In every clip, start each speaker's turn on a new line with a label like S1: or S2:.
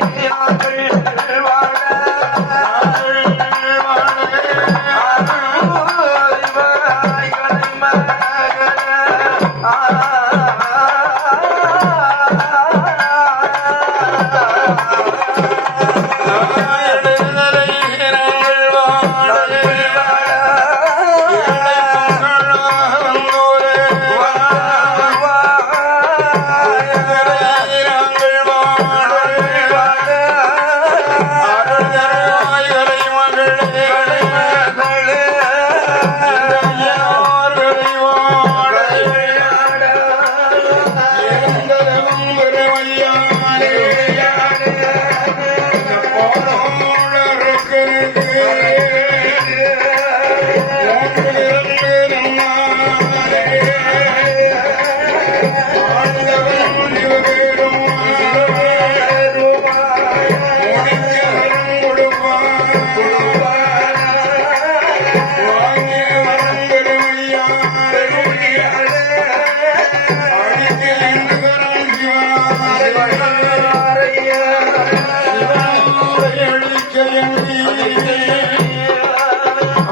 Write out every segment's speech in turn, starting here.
S1: கலந்தார்கள் Yeah.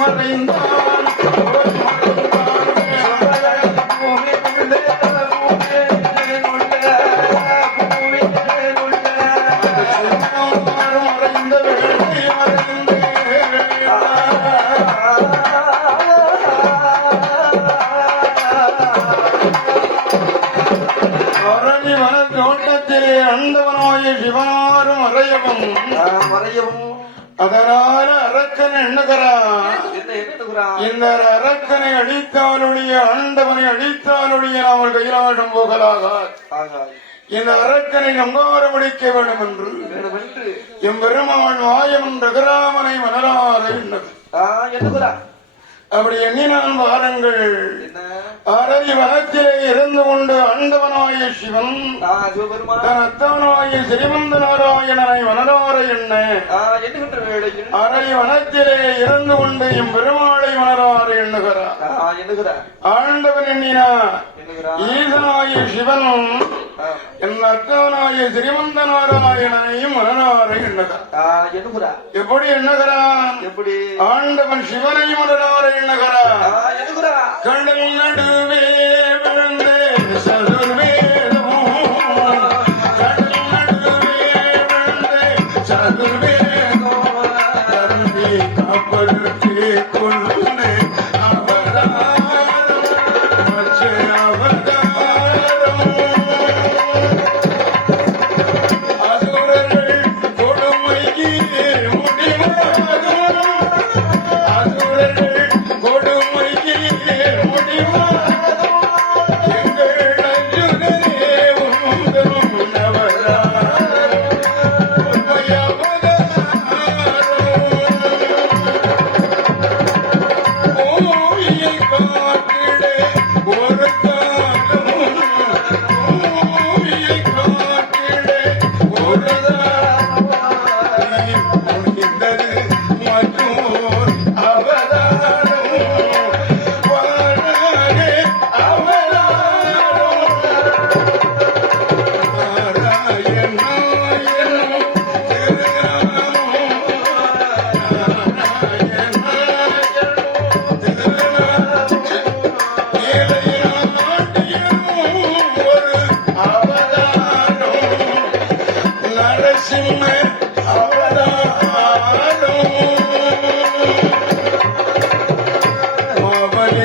S1: மறைந்தார். அண்டவனாய சிவனாரும் அறையவும்
S2: மறையவும்
S1: அதனால அரக்கன் எண்ணுகிறான் இந்த அரக்கனை அழித்தாலுடைய ஆண்டவனை அழித்தாலுடைய நாமல் கைலாடம் போகலாகாது
S2: ஆகாய்.
S1: இந்த அரக்கனை நங்காரம் அடிக்க வேண்டும் என்று எம்பெருமான் மாயம் ரகுராமனை மனரார எண்ணது அப்படி எண்ணினான் வாருங்கள்.
S2: என்ன?
S1: அரளி வனத்திலே இருந்து கொண்டு ஆண்டவனாய சிவன்.
S2: ஆ சிவபெருமான்.
S1: தன் அத்தானாய சிறிமந்த நாராயணனை
S2: எண்ணுகின்ற வேளையில்.
S1: அரை வனத்திலே இருந்து கொண்டு எம் பெருமாளை மனதார எண்ணுகிறார். ஆண்டவன் எண்ணினா ஈசனாய சிவனும் என் அத்தானாய சிறிமந்த நாராயணனையும் மனதார எண்ணுகிறார்.
S2: ஆ எண்ணுகிறான்
S1: எப்படி எண்ணுகிறான்?
S2: எப்படி?
S1: ஆண்டவன் சிவனையும் மனதார எண்ணுகிறார்.
S2: ஆ எண்ணுகிறான்
S1: கடல் நடுவே விழுந்து சதுர்வேதமும் கடல் நடுவே விழுந்து தம்பி காப்பதற்கு கொண்டு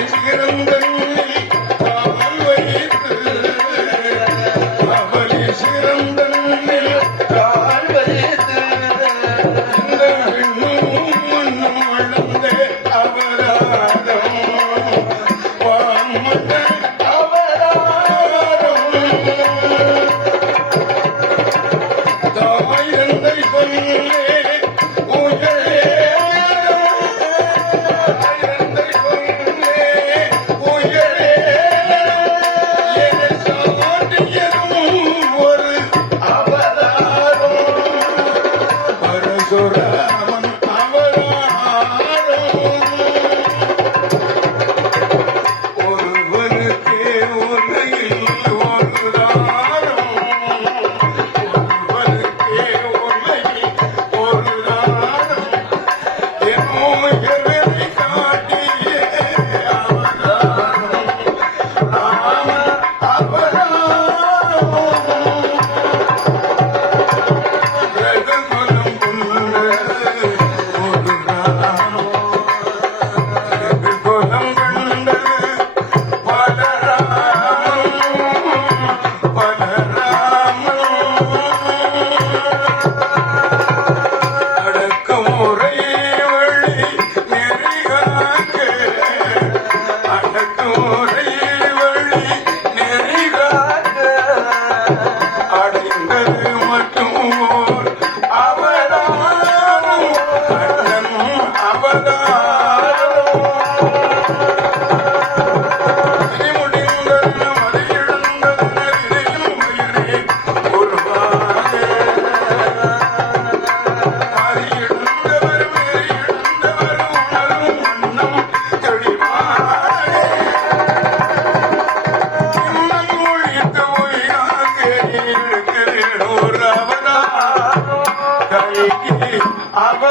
S1: Don't you get a அவ